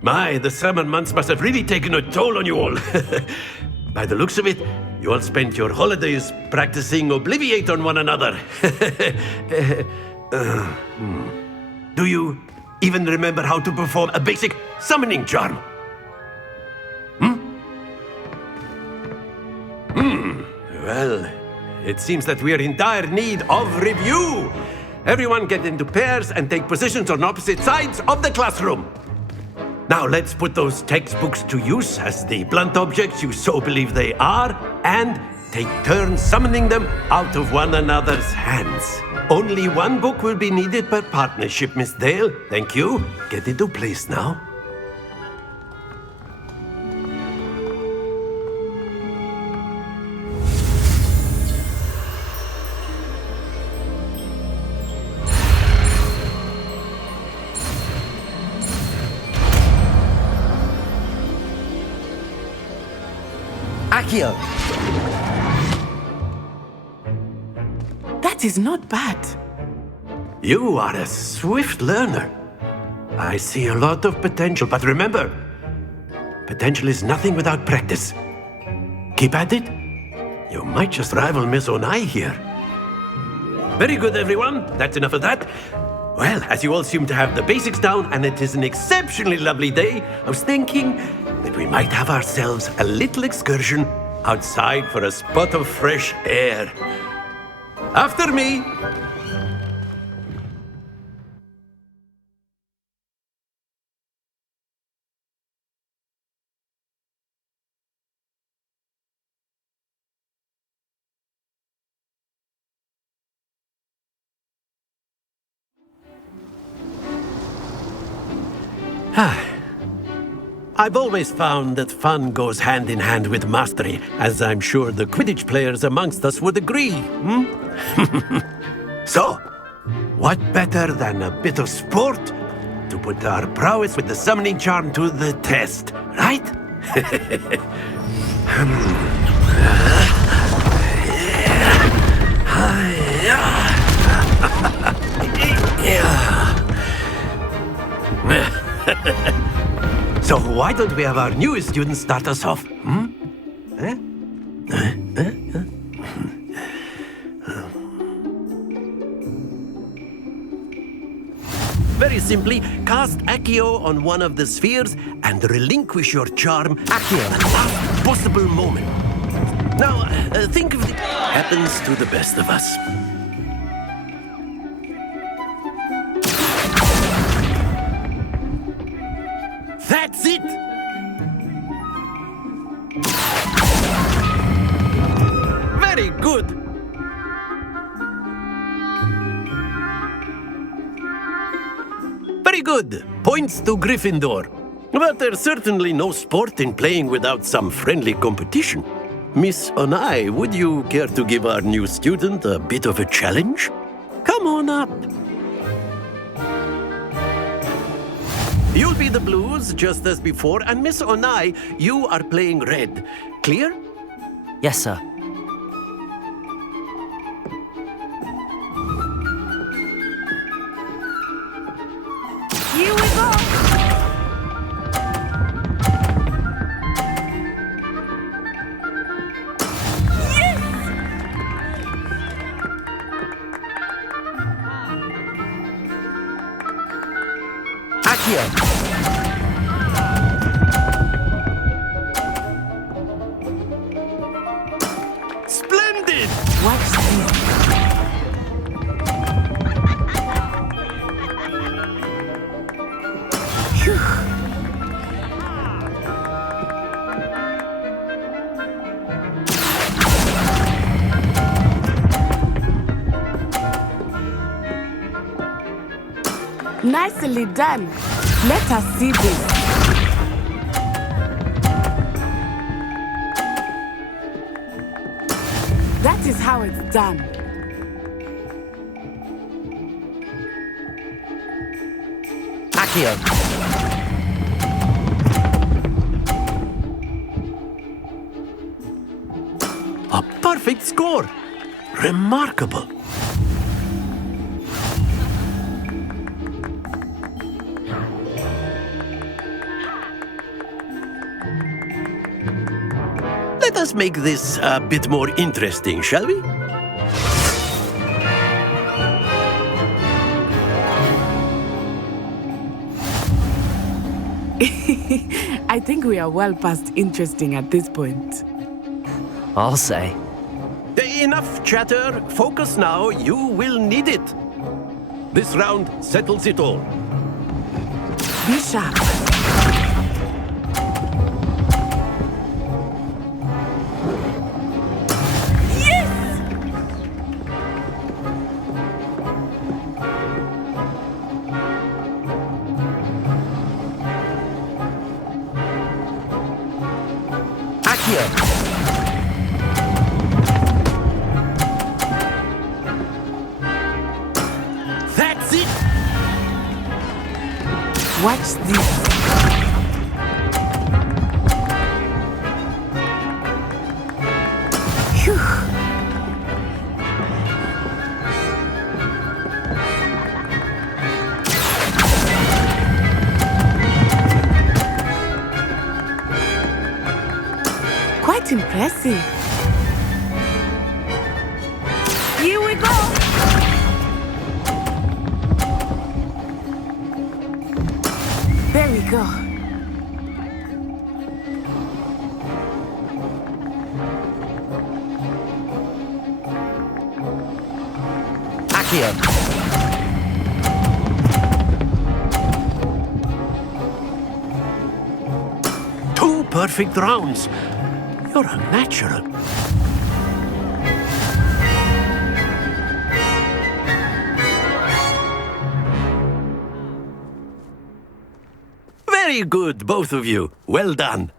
My, the summer months must have really taken a toll on you all. By the looks of it, you all spent your holidays practicing Obliviate on one another. Do you even remember how to perform a basic summoning charm? Well, it seems that we are in dire need of review. Everyone get into pairs and take positions on opposite sides of the classroom. Now let's put those textbooks to use as the blunt objects you so believe they are, and take turns summoning them out of one another's hands. Only one book will be needed per partnership, Miss Dale. Thank you. Get into place now. Accio! That is not bad. You are a swift learner. I see a lot of potential, but remember, potential is nothing without practice. Keep at it. You might just rival Miss Onai here. Very good, everyone. That's enough of that. Well, as you all seem to have the basics down, and it is an exceptionally lovely day, I was thinking that we might have ourselves a little excursion outside for a spot of fresh air. After me! I've always found that fun goes hand in hand with mastery, as I'm sure the Quidditch players amongst us would agree. So, what better than a bit of sport to put our prowess with the summoning charm to the test, right? So why don't we have our newest student start us off? Very simply, cast Accio on one of the spheres and relinquish your charm Accio at the last possible moment. Now, think of the... Happens to the best of us. That's it! Very good! Very good. Points to Gryffindor. But there's certainly no sport in playing without some friendly competition. Miss Onai, would you care to give our new student a bit of a challenge? Come on up. You'll be the blues, just as before, and Miss Onai, you are playing red. Clear? Yes, sir. Here we go! Accio! Splendid! Watch this. Nicely done. Let us see this. That is how it's done. Accio! A perfect score! Remarkable! Let us make this a bit more interesting, shall we? I think we are well past interesting at this point. I'll say. Enough chatter. Focus now. You will need it. This round settles it all. Be sharp. That's it! Watch this. Phew. Quite impressive. Here we go. There we go. Accio! Two perfect rounds. You're a natural. Very good, both of you. Well done.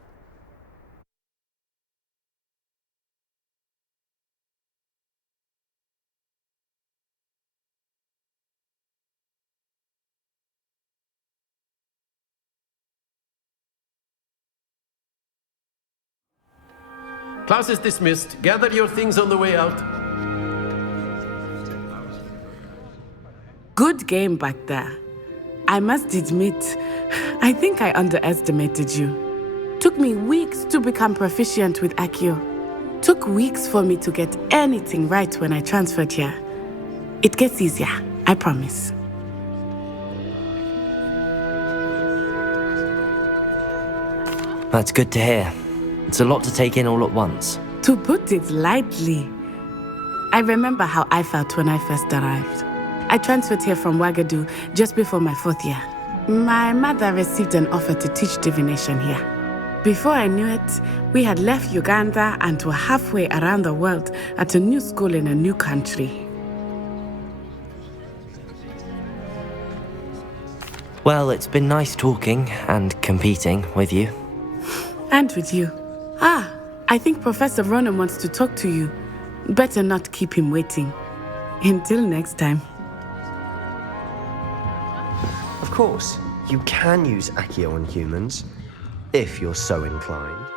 Class is dismissed. Gather your things on the way out. Good game back there. I must admit, I think I underestimated you. Took me weeks to become proficient with Accio. Took weeks for me to get anything right when I transferred here. It gets easier, I promise. That's good to hear. It's a lot to take in all at once. To put it lightly, I remember how I felt when I first arrived. I transferred here from Wagadu just before my 4th year. My mother received an offer to teach divination here. Before I knew it, we had left Uganda and were halfway around the world at a new school in a new country. Well, it's been nice talking and competing with you. And with you. I think Professor Ronan wants to talk to you. Better not keep him waiting. Until next time. Of course, you can use Accio on humans, if you're so inclined.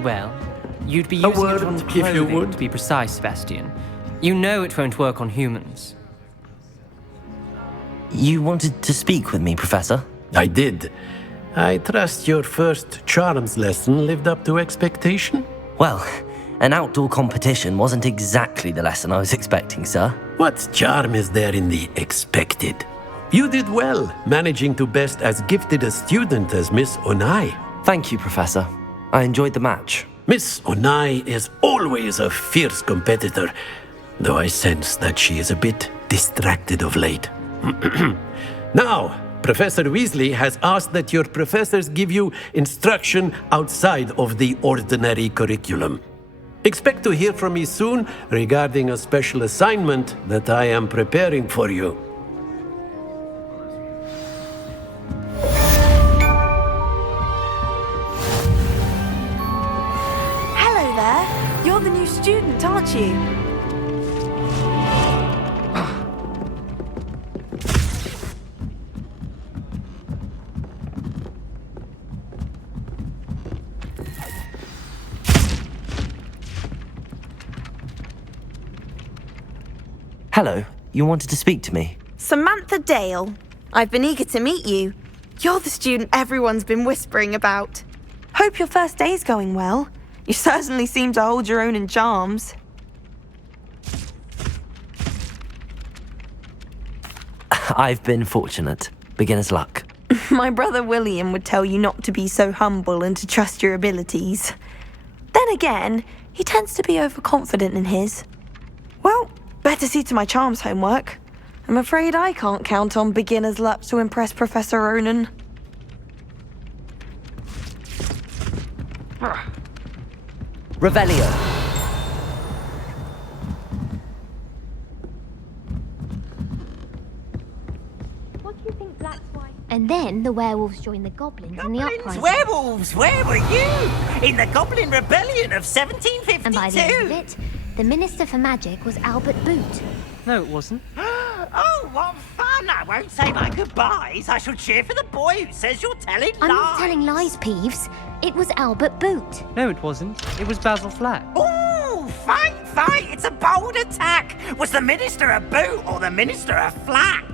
Well, you'd be using word, it on if you clothing, would. to be precise, Sebastian. You know it won't work on humans. You wanted to speak with me, Professor? I did. I trust your first charms lesson lived up to expectation? Well, an outdoor competition wasn't exactly the lesson I was expecting, sir. What charm is there in the expected? You did well, managing to best as gifted a student as Miss Onai. Thank you, Professor. I enjoyed the match. Miss Onai is always a fierce competitor, though I sense that she is a bit distracted of late. Now, Professor Weasley has asked that your professors give you instruction outside of the ordinary curriculum. Expect to hear from me soon regarding a special assignment that I am preparing for you. Hello there. You're the new student, aren't you? Hello, you wanted to speak to me? Samantha Dale. I've been eager to meet you. You're the student everyone's been whispering about. Hope your first day's going well. You certainly seem to hold your own in charms. I've been fortunate. Beginner's luck. My brother William would tell you not to be so humble and to trust your abilities. Then again, he tends to be overconfident in his. Well, better see to my charms homework. I'm afraid I can't count on beginner's luck to impress Professor Ronan. Revelio. And then the werewolves joined the goblins in the uprising. Werewolves! Where were you? In the Goblin Rebellion of 1752! And by the end of it, the Minister for Magic was Albert Boot. No, it wasn't. Oh, what fun! I won't say my goodbyes. I shall cheer for the boy who says you're telling lies. I'm not telling lies, Peeves. It was Albert Boot. No, it wasn't. It was Basil Flack. Ooh, fine fight! It's a bold attack! Was the Minister a boot or the Minister a flack?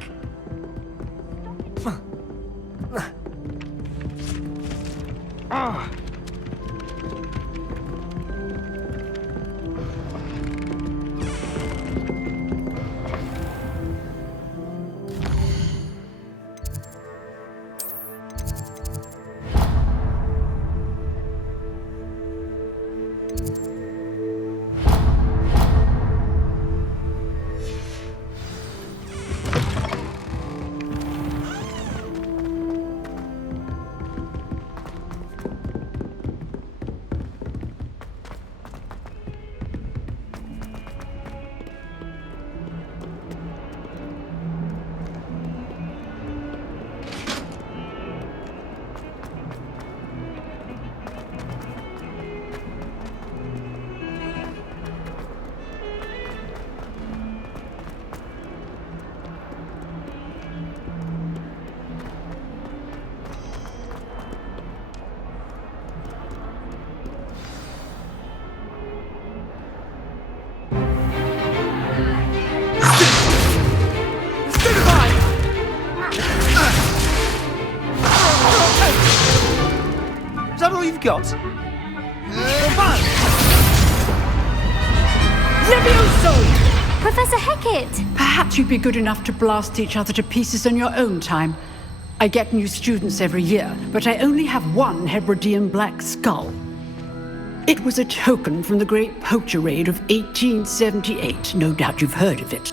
Is that all you've got? Levioso! Professor Hecat! Perhaps you'd be good enough to blast each other to pieces on your own time. I get new students every year, but I only have one Hebridean black skull. It was a token from the Great Poacher Raid of 1878. No doubt you've heard of it.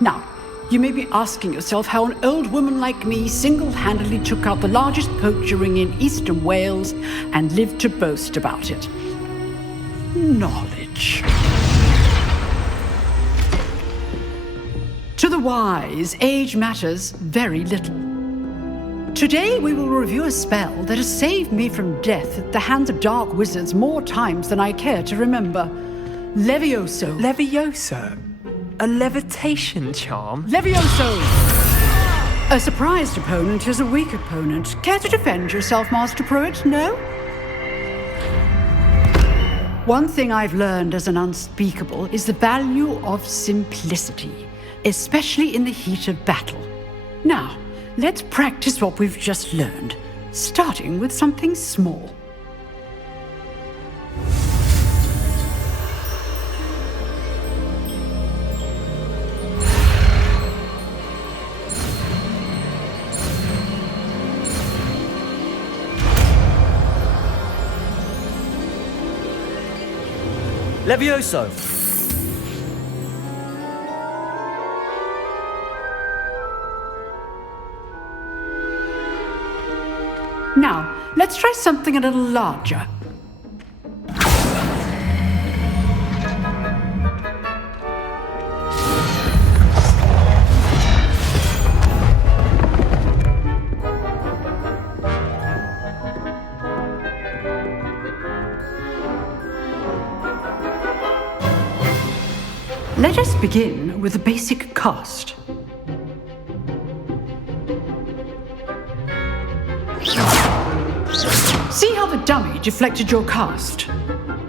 Now, you may be asking yourself how an old woman like me single-handedly took out the largest poacher ring in eastern Wales and lived to boast about it. Knowledge. To the wise, age matters very little. Today we will review a spell that has saved me from death at the hands of dark wizards more times than I care to remember. Levioso. Levioso? A levitation charm? Levioso! A surprised opponent is a weak opponent. Care to defend yourself, Master Pruitt? No? One thing I've learned as an unspeakable is the value of simplicity, especially in the heat of battle. Now, let's practice what we've just learned, starting with something small. Levioso! Now, let's try something a little larger. Let us begin with the basic cast. See how the dummy deflected your cast?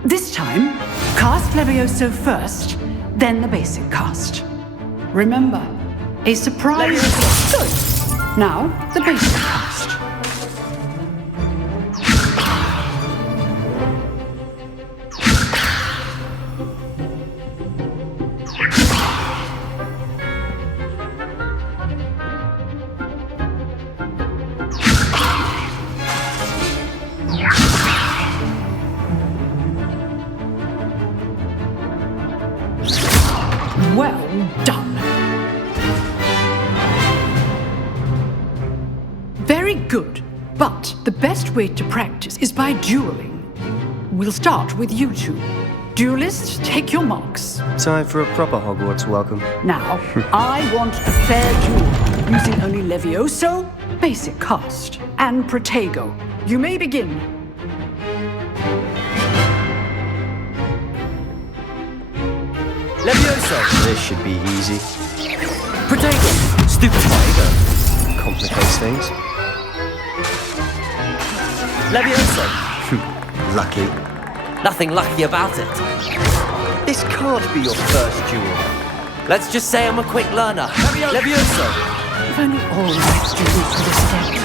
This time, cast Levioso first, then the basic cast. Remember, a surprise... Good. Now, the basic cast. Well done. Very good, but the best way to practice is by dueling. we'll start with you two. Duelists, take your marks. Time for a proper Hogwarts welcome. Now, I want a fair duel, using only Levioso, basic cast, and Protego. You may begin. Levioso! This should be easy. Protego! Stupid Protego! Complicates things. Levioso! Lucky. Nothing lucky about it. This can't be your first duel. Let's just say I'm a quick learner. Levioso! If only all my students were this adept.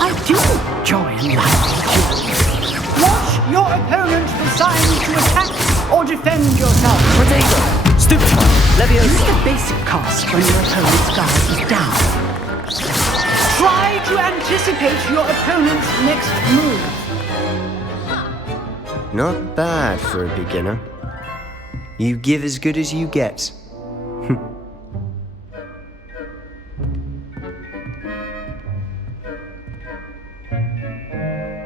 I do enjoy lively duels. Watch your opponent decide to attack or defend yourself. Protego! Stupid! Levioso! Use the basic cast when your opponent's guard is down. Try to anticipate your opponent's next move. Not bad for a beginner. You give as good as you get.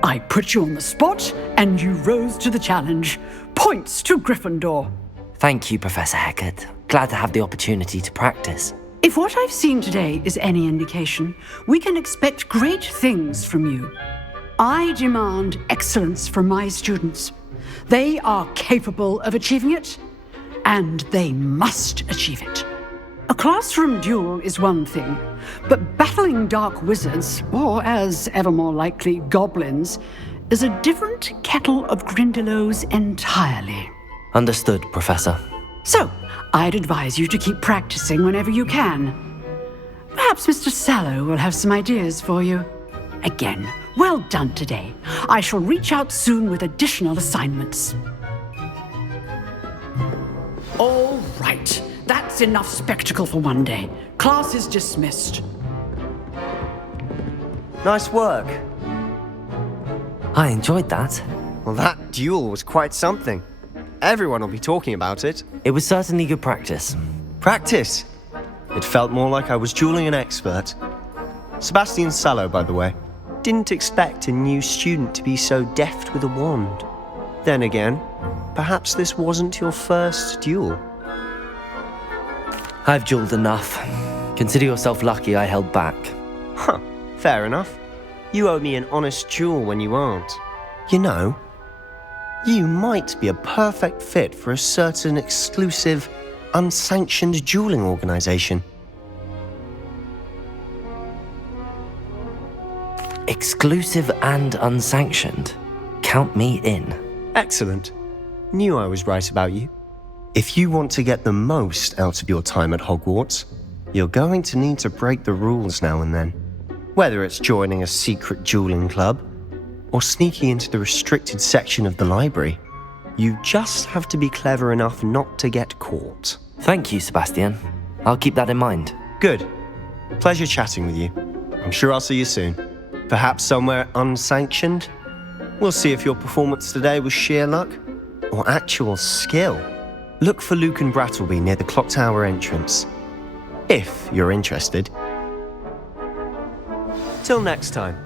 I put you on the spot, and you rose to the challenge. Points to Gryffindor. Thank you, Professor Hecat. Glad to have the opportunity to practice. If what I've seen today is any indication, we can expect great things from you. I demand excellence from my students. They are capable of achieving it, and they must achieve it. A classroom duel is one thing, but battling dark wizards, or as ever more likely, goblins, is a different kettle of Grindylows entirely. Understood, Professor. So, I'd advise you to keep practicing whenever you can. Perhaps Mr. Sallow will have some ideas for you. Again, well done today. I shall reach out soon with additional assignments. All right, that's enough spectacle for one day. Class is dismissed. Nice work. I enjoyed that. Well, that duel was quite something. Everyone will be talking about it. It was certainly good practice. Practice? It felt more like I was dueling an expert. Sebastian Sallow, by the way. Didn't expect a new student to be so deft with a wand. Then again, perhaps this wasn't your first duel. I've dueled enough. Consider yourself lucky I held back. Huh, fair enough. You owe me an honest duel when you aren't. You know, you might be a perfect fit for a certain exclusive, unsanctioned dueling organization. Exclusive and unsanctioned. Count me in. Excellent. Knew I was right about you. If you want to get the most out of your time at Hogwarts, you're going to need to break the rules now and then. Whether it's joining a secret dueling club or sneaking into the restricted section of the library, you just have to be clever enough not to get caught. Thank you, Sebastian. I'll keep that in mind. Good. Pleasure chatting with you. I'm sure I'll see you soon. Perhaps somewhere unsanctioned? We'll see if your performance today was sheer luck or actual skill. Look for Luke and Brattleby near the clock tower entrance, if you're interested. Till next time.